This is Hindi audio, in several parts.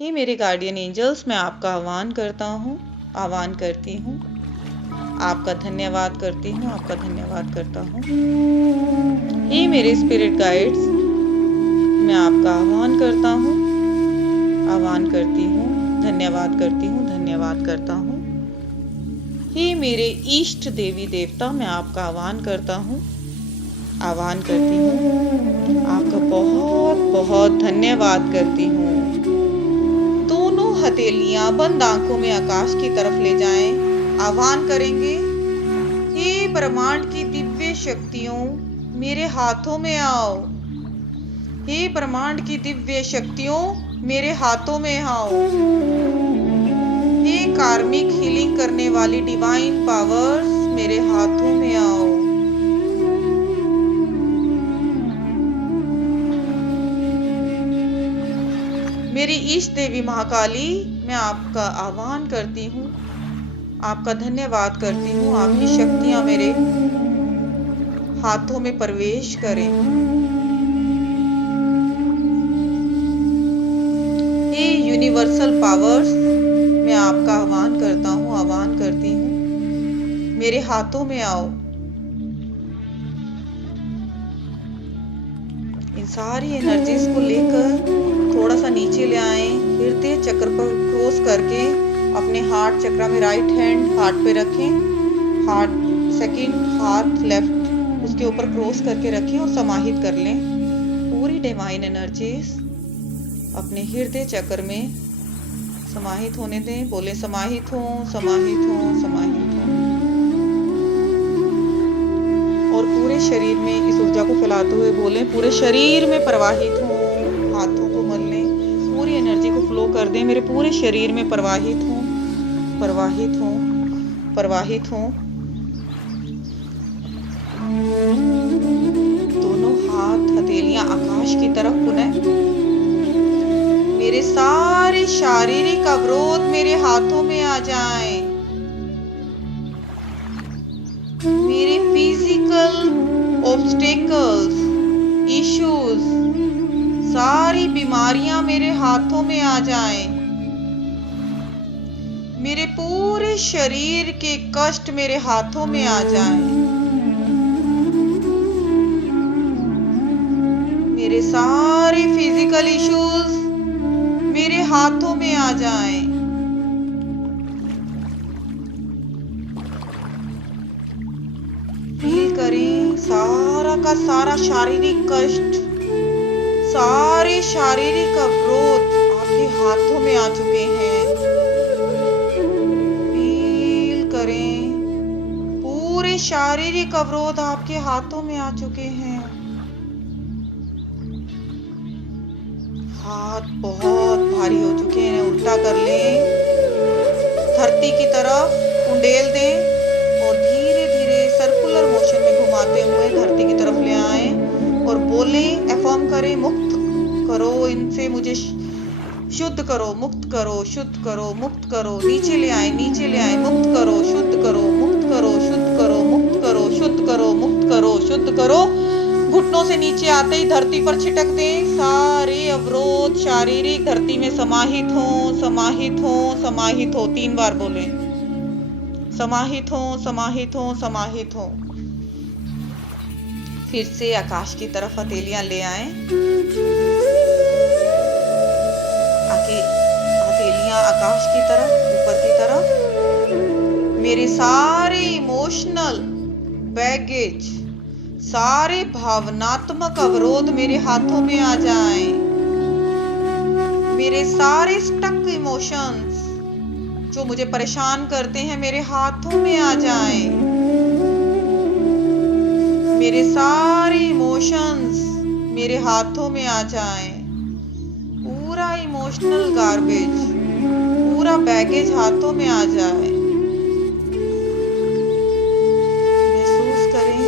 हे मेरे गार्डियन एंजल्स, मैं आपका आह्वान करती हूँ, आपका धन्यवाद करती हूँ, आपका धन्यवाद करता हूँ। हे मेरे स्पिरिट गाइड्स, मैं आपका आह्वान करता हूँ, आह्वान करती हूँ, धन्यवाद करती हूँ, धन्यवाद करता हूँ। हे मेरे इष्ट देवी देवता, मैं आपका आह्वान करता हूँ, आह्वान करती हूँ, आपका बहुत बहुत धन्यवाद करती हूँ। दोनों हथेलियां बंद आंखों में आकाश की तरफ ले जाएं। आह्वान करेंगे, हे ब्रह्मांड की दिव्य शक्तियों, मेरे हाथों में आओ। हे ब्रह्मांड की दिव्य शक्तियों, मेरे हाथों में आओ। हे कार्मिक हीलिंग करने वाली डिवाइन पावर्स, मेरे हाथों में आओ। मेरी इष्ट देवी महाकाली, मैं आपका आह्वान करती हूँ, आपका धन्यवाद करती हूँ। आपकी शक्तियां मेरे हाथों में प्रवेश करें। हे यूनिवर्सल पावर्स, मैं आपका आह्वान करता हूँ, आह्वान करती हूँ, मेरे हाथों में आओ। इन सारी एनर्जीज को लेकर थोड़ा सा नीचे ले आए। हृदय चक्र पर क्रॉस करके अपने हार्ट चक्र में राइट हैंड हार्ट पे रखें, हार्ट सेकंड हाथ लेफ्ट उसके ऊपर क्रॉस करके रखें और समाहित कर लें पूरी डिवाइन एनर्जीज अपने हृदय चक्र में समाहित होने दें। बोले समाहित हो, समाहित हो, समाहित हो। और पूरे शरीर में इस ऊर्जा को फैलाते हुए बोले पूरे शरीर में प्रवाहित हो। हाथों को मल लें, पूरी एनर्जी को फ्लो कर दें, मेरे पूरे शरीर में प्रवाहित हो, प्रवाहित हो, प्रवाहित हो। दोनों हाथ हथेलियां आकाश की तरफ पुनः। मेरे सारे शारीरिक अवरोध मेरे हाथों में आ जाएं। मेरे फिजिकल ऑब्स्टेकल्स, इश्यूज, सारी बीमारियां मेरे हाथों में आ जाएं। मेरे पूरे शरीर के कष्ट मेरे हाथों में आ जाएं। मेरे सारे फिजिकल इश्यूज मेरे हाथों में आ जाएं। फील करें सारा का सारा शारीरिक कष्ट, सारे शारीरिक अवरोध आपके हाथों में आ चुके हैं। फील करें पूरे शारीरिक अवरोध आपके हाथों में आ चुके हैं। हाथ बहुत भारी हो चुके हैं, उल्टा कर लें, धरती की तरफ उंडेल दें और धीरे धीरे सर्कुलर मोशन में घुमाते हुए धरती की तरफ ले आए और बोले, अफर्म करें, मुक्त करो इनसे, मुझे शुद्ध करो, मुक्त करो, शुद्ध करो, मुक्त करो। नीचे ले आए, नीचे ले आए, मुक्त करो, शुद्ध करो, मुक्त करो, शुद्ध करो, मुक्त करो, शुद्ध करो, मुक्त करो, शुद्ध करो। घुटनों से नीचे आते ही धरती पर छिटक दें। सारे अवरोध शारीरिक धरती में समाहित हो, समाहित हो, समाहित हो। 3 बार बोले, समाहित हो, समाहित हो, समाहित हो। फिर से आकाश की तरफ हथेलियां ले आए। हथेलियां आकाश की तरफ, ऊपर की तरफ। मेरे सारे इमोशनल बैगेज, सारे भावनात्मक अवरोध मेरे हाथों में आ जाएं। मेरे सारे स्टक इमोशंस जो मुझे परेशान करते हैं मेरे हाथों में आ जाएं। मेरे सारे इमोशंस मेरे हाथों में आ जाएं। पूरा इमोशनल गार्बेज, पूरा बैगेज हाथों में आ जाए। महसूस करें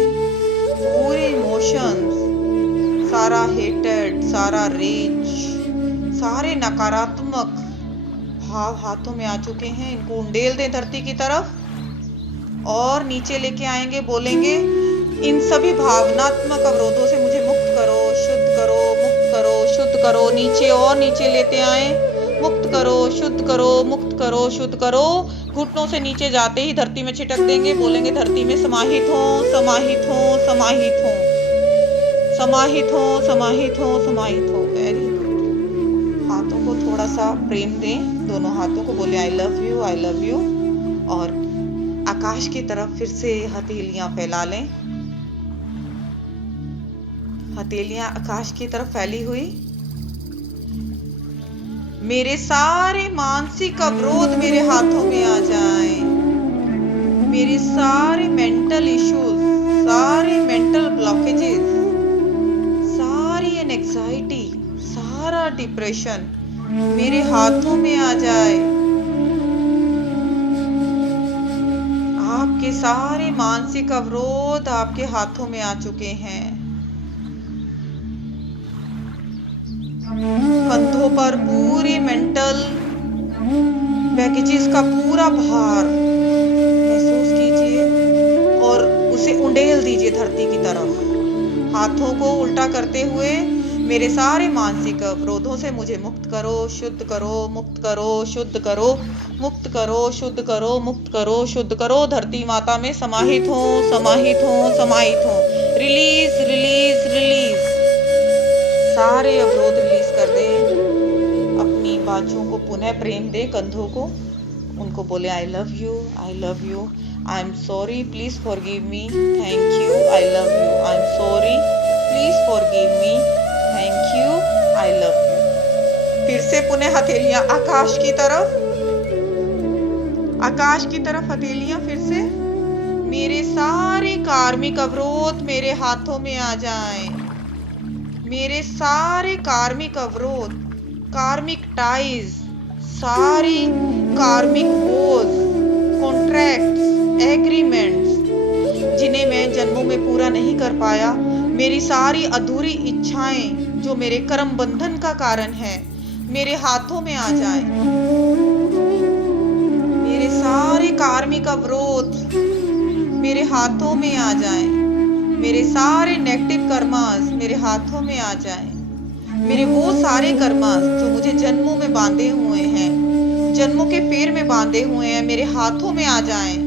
पूरे इमोशंस, सारा हेटेड, सारा रेज, सारे नकारात्मक भाव हाथों में आ चुके हैं। इनको उंडेल दें धरती की तरफ और नीचे लेके आएंगे। बोलेंगे, इन सभी भावनात्मक अवरोधों से मुझे मुक्त करो, शुद्ध करो, मुक्त करो, शुद्ध करो। नीचे और नीचे लेते आए, मुक्त करो, शुद्ध करो, मुक्त करो, शुद्ध करो। घुटनों से नीचे जाते ही धरती में छिटक देंगे, बोलेंगे धरती में समाहित हो, समाहित हो, समाहित हो, समाहित हो, समाहित हो, समाहित हो। Very good. हाथों को थोड़ा सा प्रेम दें, दोनों हाथों को बोले आई love you, I love you. और आकाश की तरफ फिर से हथेलियां फैला लें। हथेलियां आकाश की तरफ फैली हुई। मेरे सारे मानसिक अवरोध मेरे हाथों में आ जाएं। मेरे सारे मेंटल इश्यूज, सारे मेंटल ब्लॉकेजेस, सारी एंजाइटी, सारा डिप्रेशन मेरे हाथों में आ जाए। आपके सारे मानसिक अवरोध आपके हाथों में आ चुके हैं। कंधों पर पूरे मेंटल बैगेजेस का पूरा भार महसूस कीजिए और उसे उंडेल दीजिए धरती की तरफ। हाथों को उल्टा करते हुए मेरे सारे मानसिक अवरोधों से मुझे मुक्त करो, शुद्ध करो, मुक्त करो, शुद्ध करो, मुक्त करो, शुद्ध करो, मुक्त करो, शुद्ध करो। धरती माता में समाहित हो, समाहित हो, समाहित हो। Release, release, release. सारे अवरोध रिलीज कर दें। अपनी बाजुओं को पुनः प्रेम दे, कंधों को, उनको बोले आई love you, I love you, I am sorry, please forgive me, thank you, I love you, I am sorry, please forgive me, thank you, I love you. फिर से पुनः हथेलियां आकाश की तरफ, आकाश की तरफ हथेलियां फिर से। मेरे सारे कार्मिक अवरोध मेरे हाथों में आ जाएं। मेरे सारे कार्मिक अवरोध, कार्मिक टाइज, सारी कार्मिक बोझ, कॉन्ट्रैक्ट्स, एग्रीमेंट्स जिन्हें मैं जन्मों में पूरा नहीं कर पाया, मेरी सारी अधूरी इच्छाएं जो मेरे कर्म बंधन का कारण है, मेरे हाथों में आ जाएं। मेरे सारे कार्मिक अवरोध मेरे हाथों में आ जाएं। मेरे सारे नेगेटिव कर्मास मेरे हाथों में आ जाएं। मेरे वो सारे कर्मास जो मुझे जन्मों में बांधे हुए हैं, जन्मों के फेर में बांधे हुए हैं, मेरे हाथों में आ जाएं।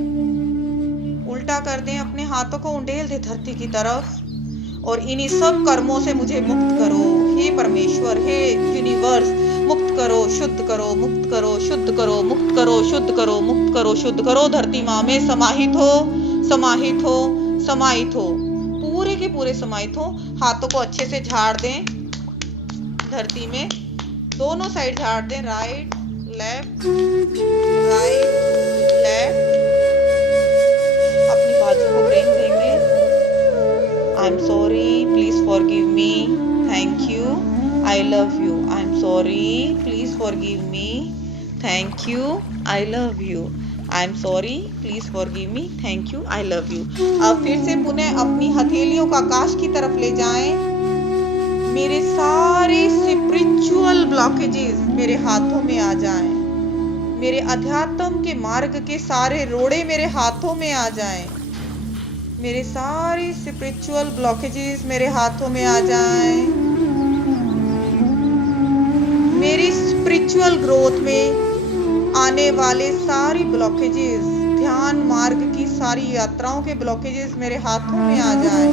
उल्टा कर दें, अपने हाथों को उंडेल दे धरती की तरफ और इन्हीं सब कर्मों से मुझे मुक्त करो। हे परमेश्वर, हे यूनिवर्स, मुक्त करो, शुद्ध करो, मुक्त करो, शुद्ध करो, मुक्त करो, शुद्ध करो, मुक्त करो, शुद्ध करो। धरती माँ में समाहित हो, समाहित हो, समाहित हो, पूरे के पूरे समाहित हो। हाथों को अच्छे से झाड़ दें धरती में, दोनों साइड झाड़ दें, राइट लेफ्ट, राइट लेफ्ट। अपनी बाजू को प्रेम देंगे। I am sorry, please forgive me, thank you, I love you, I am sorry, please forgive me, thank you, I love you, I am sorry, please forgive me, thank you, I love you. अब फिर से पुनः अपनी हथेलियों का आकाश की तरफ ले जाएं। मेरे सारे स्पिरिचुअल ब्लॉकेजेस मेरे हाथों में आ जाएं। मेरे अध्यात्म के मार्ग के सारे रोड़े मेरे हाथों में आ जाएं। मेरे सारे स्पिरिचुअल ब्लॉकेजेस मेरे हाथों में आ जाएं। मेरी स्पिरिचुअल ग्रोथ में आने वाले सारी ब्लॉकेजेस, ध्यान मार्ग की सारी यात्राओं के ब्लॉकेजेस मेरे हाथों में आ जाएं।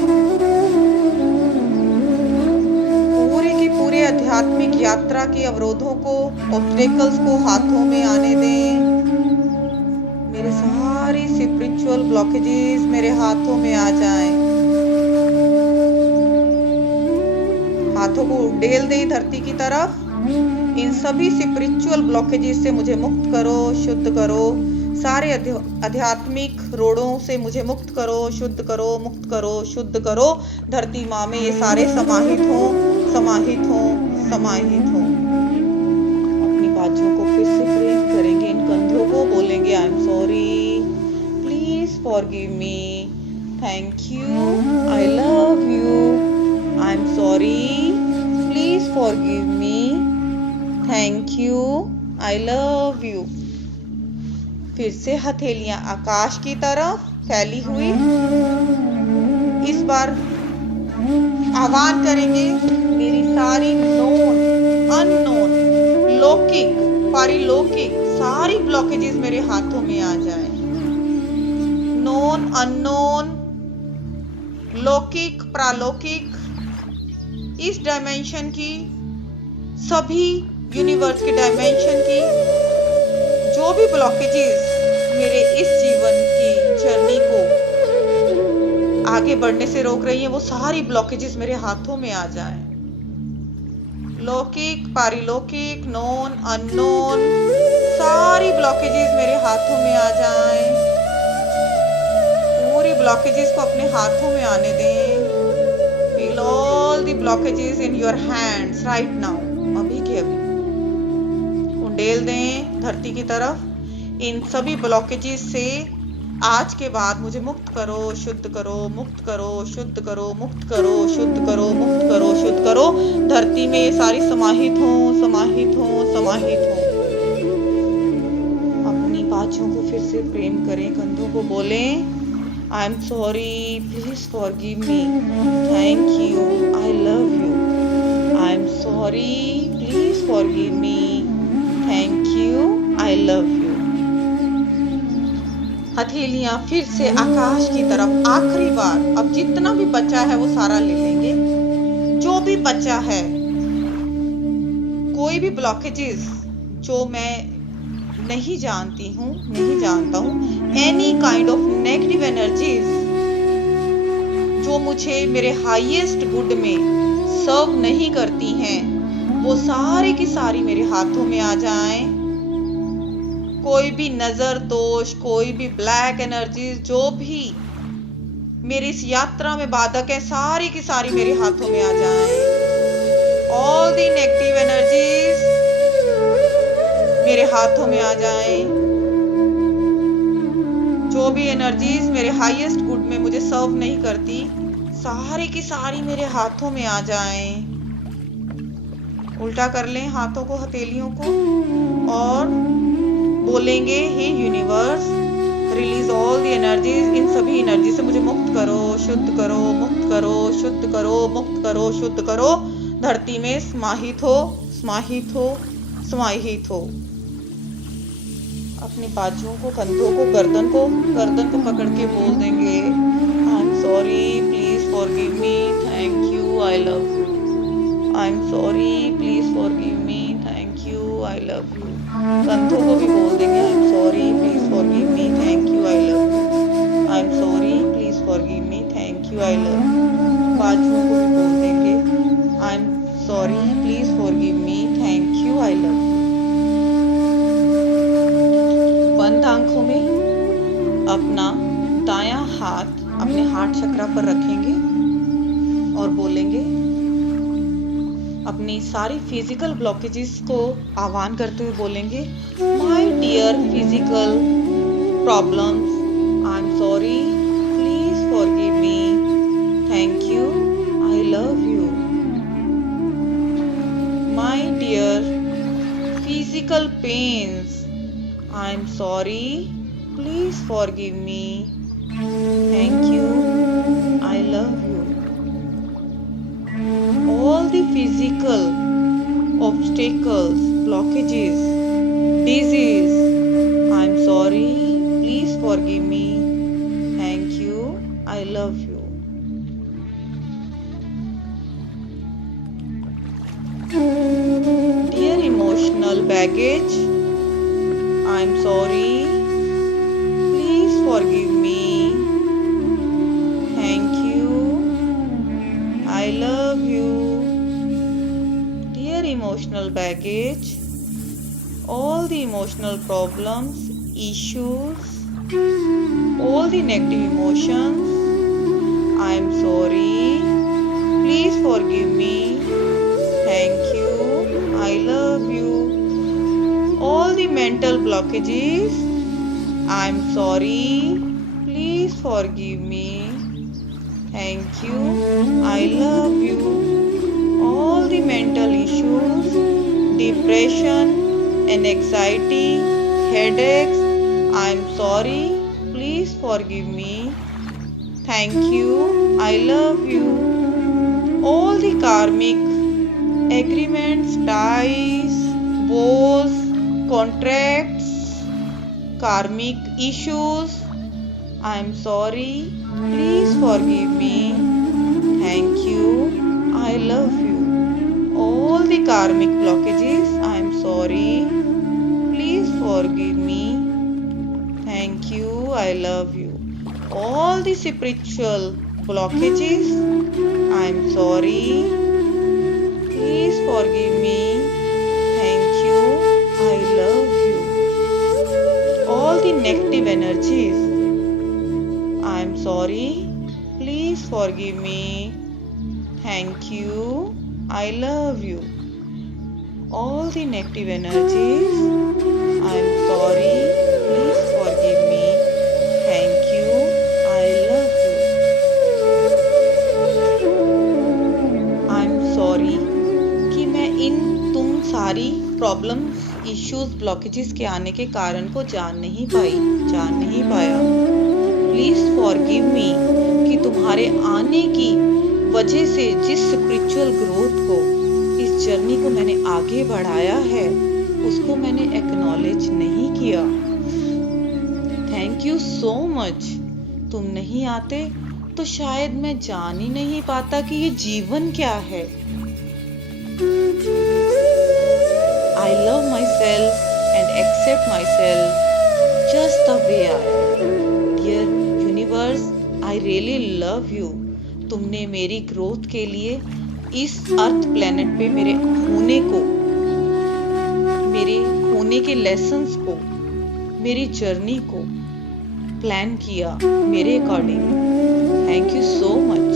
पूरे की पूरे आध्यात्मिक यात्रा के अवरोधों को, ऑब्स्टेकल्स को हाथों में आने दें। मेरे सारे स्पिरिचुअल ब्लॉकेजेस मेरे हाथों में आ जाएं। हाथों को उंडेल दें धरती की तरफ। इन सभी स्पिरिचुअल ब्लॉकेजेस से मुझे मुक्त करो, शुद्ध करो। सारे आध्यात्मिक रोड़ों से मुझे मुक्त करो, शुद्ध करो, मुक्त करो, शुद्ध करो। धरती माँ में ये सारे समाहित हो, समाहित हो, समाहित हो। अपनी बाजुओं को फिर से प्रेम करेंगे, इन कंधों को बोलेंगे आई am sorry, please forgive me, thank you, I love you, I am sorry, please forgive me, thank you, I love you. फिर से हथेलियां आकाश की तरफ फैली हुई। इस बार आह्वान करेंगे, मेरी सारी नोन, अननोन, लौकिक, पारिलौकिक सारी ब्लॉकेजेस मेरे हाथों में आ जाए। नोन अननोन, लौकिक प्रालौकिक, इस डायमेंशन की, सभी यूनिवर्स के डायमेंशन की जो भी ब्लॉकेजेस मेरे इस जीवन की जर्नी को आगे बढ़ने से रोक रही हैं, वो सारी ब्लॉकेजेस मेरे हाथों में आ जाएं। लौकिक पारिलौकिक नोन अननोन सारी ब्लॉकेजेस मेरे हाथों में आ जाएं। पूरी ब्लॉकेजेस को अपने हाथों में आने दें। Feel all the blockages in your hands right now, अभी के अभी उंडेल दें धरती की तरफ। इन सभी ब्लॉकेजेस से आज के बाद मुझे मुक्त करो, शुद्ध करो, मुक्त करो, शुद्ध करो, मुक्त करो, शुद्ध करो, मुक्त करो, शुद्ध करो। धरती में ये सारी समाहित हो, समाहित हो, समाहित हो। अपनी बाजों को फिर से प्रेम करें, कंधों को बोलें, I am sorry, please forgive me, thank you, I love you. I am sorry, please forgive me, thank you, I love you. हथेलियां फिर से आकाश की तरफ आखिरी बार। अब जितना भी बचा है वो सारा ले लेंगे, जो भी बचा है। कोई भी ब्लॉकेजेस जो मैं नहीं जानती हूँ, नहीं जानता हूँ, any kind of negative energies जो मुझे मेरे हाईएस्ट गुड में सर्व नहीं करती हैं, वो सारी की सारी मेरे हाथों में आ जाएं। कोई भी नजर दोष, कोई भी ब्लैक एनर्जीज जो भी मेरी इस यात्रा में बाधक है, सारी की सारी मेरे हाथों में आ जाएं। ऑल दी नेगेटिव एनर्जीज मेरे हाथों में आ जाएं। जो भी एनर्जीज मेरे हाईएस्ट गुड में मुझे सर्व नहीं करती, सारी की सारी मेरे हाथों में आ जाएं। उल्टा कर लें हाथों को, हथेलियों को, और बोलेंगे, हे universe, release all the energies. इन सभी एनर्जी से मुझे मुक्त करो, शुद्ध करो, मुक्त करो, शुद्ध करो, मुक्त करो, शुद्ध करो। धरती में समाहित हो, समाहित हो, समाहित हो। अपनी बाजुओं को, कंधों को, गर्दन को पकड़ के बोल देंगे, I am sorry, please forgive me, thank you, I love you. I am sorry, please forgive me, thank you, I love you. कंधों को भी बोल देंगे, I am sorry, please forgive me, thank you, I love you. I am sorry, please forgive me, thank you, I love you. बाजुओं को भी बोल देंगे, I am sorry, please forgive me, thank you, I love you. बंद आंखों में अपना दायां हाथ अपने हार्ट चक्र पर रखेंगे और बोलेंगे, अपनी सारी फिजिकल ब्लॉकेजेस को आह्वान करते हुए बोलेंगे, my dear physical problems, I am sorry, please forgive me, thank you, I love you. My dear physical pains, I am sorry, please forgive me, thank you, I love you. All the physical obstacles, blockages, disease, I'm sorry, please forgive me, thank you, I love you. Dear emotional baggage, I'm sorry, please forgive me, thank you, I love you. Dear emotional baggage, all the emotional problems, issues, all the negative emotions, I am sorry, please forgive me, thank you, I love you. All the mental blockages, I am sorry, please forgive me, thank you, I love you. All the mental issues, depression and anxiety, headaches, I am sorry, please forgive me, thank you, I love you. All the karmic agreements, ties, vows, contracts, karmic issues. I am sorry. Please forgive me. Thank you. I love you. All the karmic blockages, I am sorry. Please forgive me. Thank you. I love you. All the spiritual blockages, I am sorry. Please forgive me. Thank you. I love you. All the negative energies, I am sorry. Please forgive me. Thank you. I love you. All the negative energies, I am sorry. Please forgive me. Thank you. I love you. I am sorry कि मैं इन तुम सारी प्रॉब्लम्स, इश्यूज, ब्लॉकेजेस के आने के कारण को जान नहीं पाया. प्लीज फॉरगिव मी कि तुम्हारे आने की वजह से जिस स्पिरिचुअल ग्रोथ को, इस जर्नी को मैंने आगे बढ़ाया है, उसको मैंने एक्नॉलेज नहीं किया. Thank you so much. तुम नहीं आते तो शायद मैं जान ही नहीं पाता कि ये जीवन क्या है. I love myself and accept myself just the way I am. Dear universe, I really love you. तुमने मेरी ग्रोथ के लिए इस अर्थ प्लेनेट पे मेरे होने के लेसन्स को, मेरी जर्नी को प्लान किया मेरे according. Thank you so much.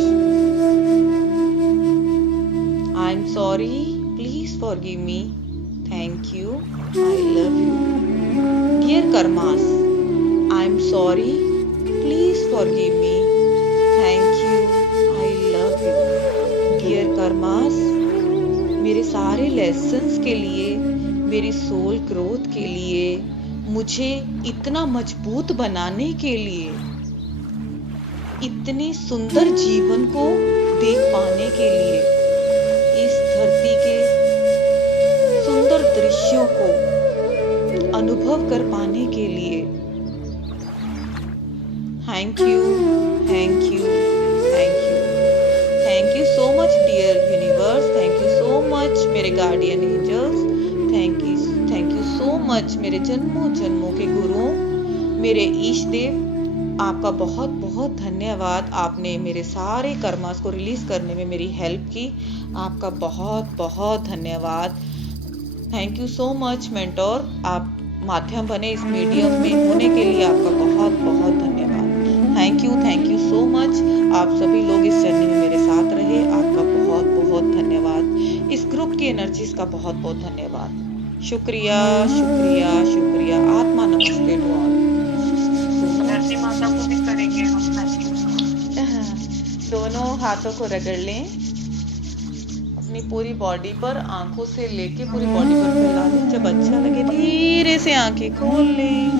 I am sorry. Please forgive me. Thank you. I love you. Dear karmas, I am sorry. Please forgive me. Thank you. I love you. Dear karmas, मेरे सारे लेसन्स के लिए, मेरी सोल ग्रोथ के लिए, मुझे इतना मजबूत बनाने के लिए, इतने सुंदर जीवन को देख पाने के लिए, इस धरती के सुंदर दृश्यों को अनुभव कर पाने के लिए thank you. Thank you. Thank you. Thank you so much dear universe. Thank you so much मेरे guardian angels. Thank you so much मेरे जन्मों जन्मों के गुरुओं, मेरे ईष्ट देव. आपका बहुत बहुत धन्यवाद. आपने मेरे सारे कर्मास को रिलीज करने में मेरी हेल्प की. आपका बहुत बहुत धन्यवाद. Thank you so much mentor. आप माध्यम बने इस मीडियम में होने के लिए आपका बहुत बहुत धन्यवाद. Thank you so much. आप सभी लोग इस जर्नी में मेरे साथ रहे. आपका बहुत बहुत धन्यवाद. इस ग्रुप की एनर्जीज का बहुत बहुत धन्यवाद. शुक्रिया शुक्रिया शुक्रिया. आत्मा नमस्ते टू ऑल. दोनों हाथों को रगड़ लें अपनी पूरी बॉडी पर, आंखों से लेके पूरी बॉडी पर फैला लें. जब अच्छा लगे धीरे से आंखें खोल लें.